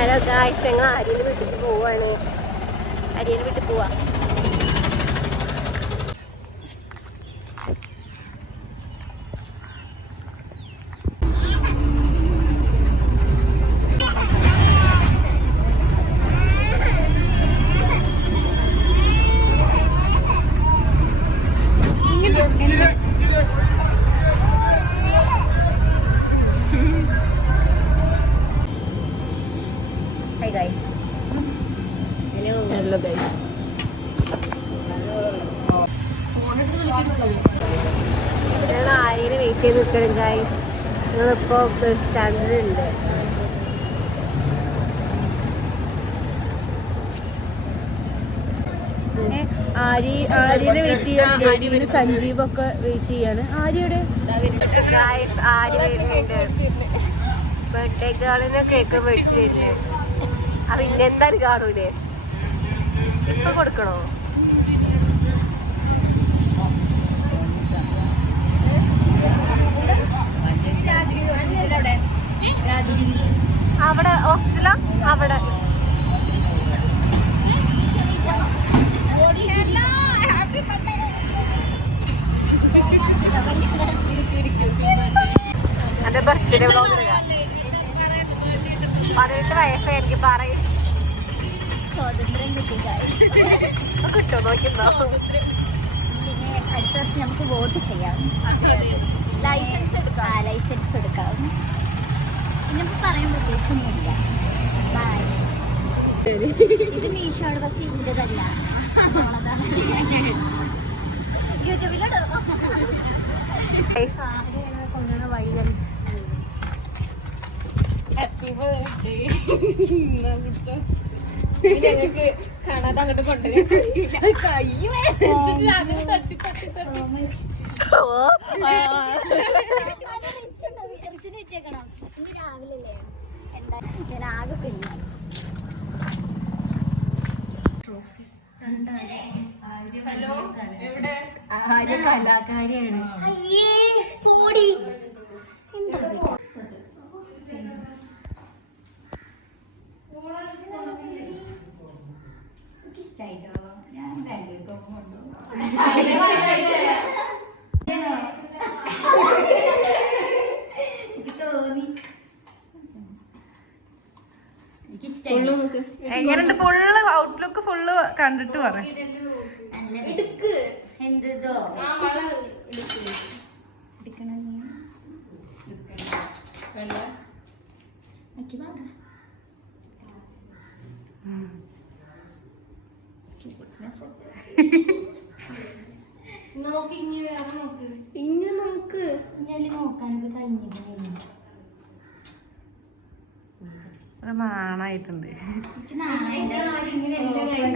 Hello guys, ഞങ്ങൾ ആര്യനെ വീട്ടിൽ പോവാണ്. ആര്യനെ വീട്ടിൽ പോവാ. Hi guys. Hello. Hello guys. ഞങ്ങൾ ആര്യനെ വെയിറ്റ് ചെയ്ത് നിൽക്കണം ഗായ്സ്. ഞങ്ങളിപ്പോൾ ബസ് സ്റ്റാൻഡിലുണ്ട്. ആര്യനെ വെയിറ്റ് ചെയ്യാണ്. ആര്യന് സഞ്ജീവൊക്കെ വെയിറ്റ് ചെയ്യാണ്. ആര്യയുടെ ഗായ്സ് ആര്യ വരുന്നുണ്ട്. ബർത്ത്ഡേ ഗേളിന് കേക്ക് മേടിച്ച് വരുന്നത്. അപ്പൊ ഇന്നെന്തായാലും കാണൂലേ? ഇപ്പൊ കൊടുക്കണോ? അവിടെ ഹോസ്റ്റലാ? അവിടെ അന്റെ ബർത്ത്ഡേ വ്ളോഗ് 18 വയസ്സായി. എനിക്ക് പറയും സ്വാതന്ത്ര്യം കിട്ടോ നോക്കുന്നോ? പിന്നെ അടുത്ത വർഷം നമുക്ക് വോട്ട് ചെയ്യാം. ലൈസൻസ് എടുക്കാം. പിന്നെ പറയാൻ പ്രത്യേകിച്ചൊന്നുമില്ല. ഇത് മീഷോയുടെ, പക്ഷേ ഇതിൻ്റെതല്ല. യൂട്യൂബിലോ കൊണ്ടുവന്ന വൈലൻസ്. Happy birthday. ഞങ്ങൾക്ക് കാണാതെ അങ്ങോട്ട് കൊണ്ടുവരാൻ കലാകാരിയാണ്. അയ്യേ പോടി. എന്താ ഇഷ്ടായിട്ടോ? ഞാൻ ബാങ്കിലേക്ക് എനിക്ക് തോന്നി. എങ്ങനെയുണ്ട്? ഫുള്ള് ഔട്ട്ലുക്ക് ഫുള്ള് കണ്ടിട്ട് പറയാം. എന്തോ നമുക്ക് നോക്കാനൊക്കെ കഴിഞ്ഞില്ല. നാണായിട്ടുണ്ട്.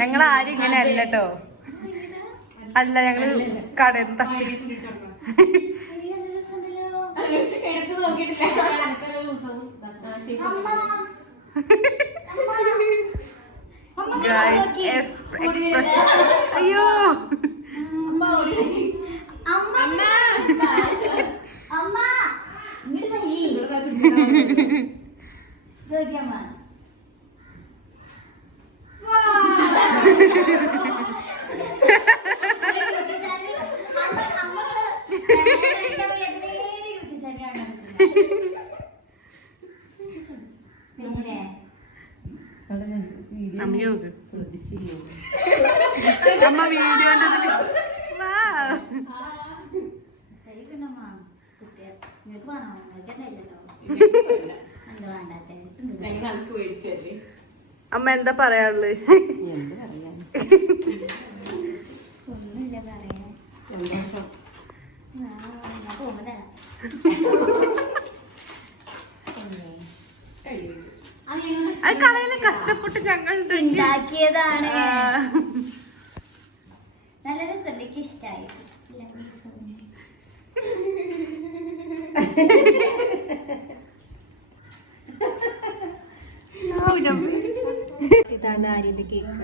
ഞങ്ങൾ ആരും ഇങ്ങനെ അല്ല കേട്ടോ. അല്ല, ഞങ്ങള് കടയിൽ തപ്പി അയ്യോ അമ്മ വീഡിയോന്റെ അമ്മ എന്താ പറയാനുള്ളത്? ഒന്നുമില്ല പറയാൻ. അത് കളയില് കഷ്ടപ്പെട്ട് ഞങ്ങൾ ഉണ്ടാക്കിയതാണ്. നല്ല രസം. എനിക്ക് ഇഷ്ടായി. ഇതാണ് ആര്യന്റെ കേക്ക്.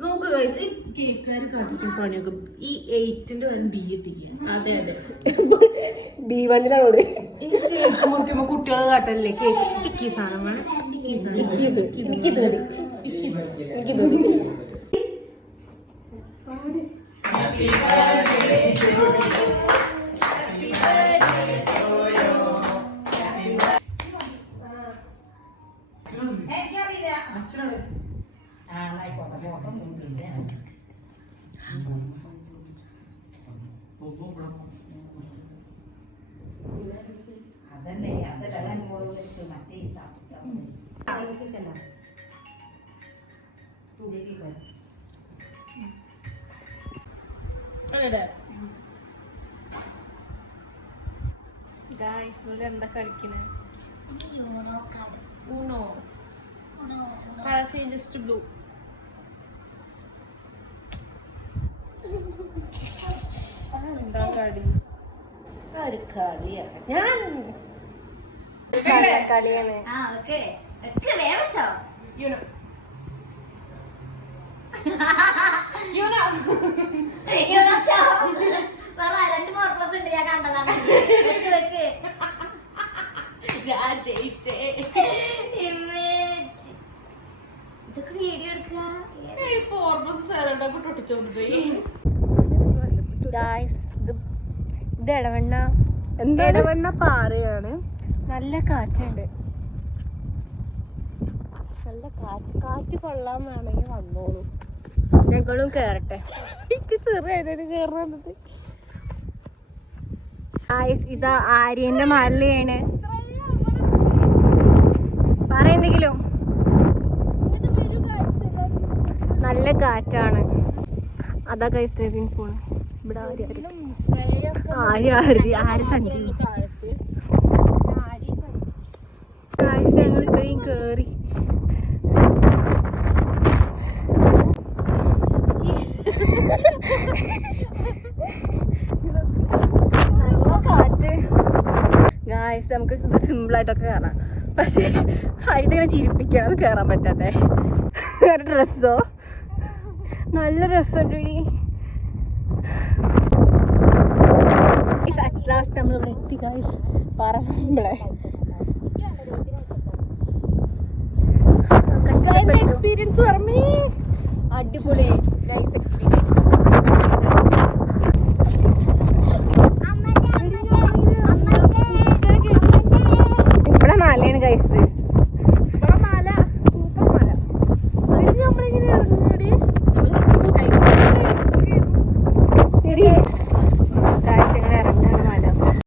നോക്ക് ഈ കേക്കുകാർ കാട്ടിക്കും പണിയൊക്കെ. ഈ 8ന്റെ B എത്തിക്കുക. അതെ B1-ലാണ് കേക്ക് മുറിക്കുമ്പോ കുട്ടികള് കാട്ടല്ലേ കേക്ക് ഇക്കി സാധനം വേണം എനിക്കിത് എന്താ കളിക്കണേ ഊണോ കളർ ചേഞ്ചസ് ടു ബ്ലൂ എന്താ കളി ഒരു കളിയാണ് ഞാൻ കളിയാണ് ആ ഓക്കെ ഒക്കെ വേവച്ചോ യൂണോ പറ 2 പർപ്പസ് ഉണ്ട് ഞാൻ കണ്ടതാണ് വെക്ക് വെക്ക് ഞാൻ ജയിച്ചേ ഇമേജ് ഇതൊക്കെ വീഡിയോ എടുക്കുക ഇത് ഇടവണ്ണ എന്താ ഇടവണ്ണ പാറയാണ്. നല്ല കാറ്റുണ്ട്, നല്ല കാറ്റ് കൊള്ളാൻ വേണമെങ്കിൽ വന്നോളൂ. ഞങ്ങളും കേറട്ടെ. എനിക്ക് ചെറിയ കേറുന്നത്. ഇതാ ആര്യന്റെ മലയാണ്. പറയുന്നെങ്കിലും നല്ല കാറ്റാണ്. അതാ കൈസ്റ്റിംഗ് പോണ്. ഇവിടെ ആര് സഞ്ചരിക്കും. ഞങ്ങൾ ഇത്രയും കേറി. നല്ല കാറ്റ് ഗായ്സ്. നമുക്ക് ഇത് സിമ്പിളായിട്ടൊക്കെ കയറാം, പക്ഷേ ഇതിങ്ങനെ ചിരിപ്പിക്കണം കയറാൻ പറ്റാതെ. ഡ്രസ്സോ നല്ല രസമുണ്ട്. അറ്റ് ലാസ്റ്റ് നമ്മൾ ഇവിടെ എത്തി ഗായ്സ്. പറയുമ്പോഴേ എക്സ്പീരിയൻസ് പറഞ്ഞേ അടിപൊളി നൈസ് എക്സ്പീരിയൻസ്.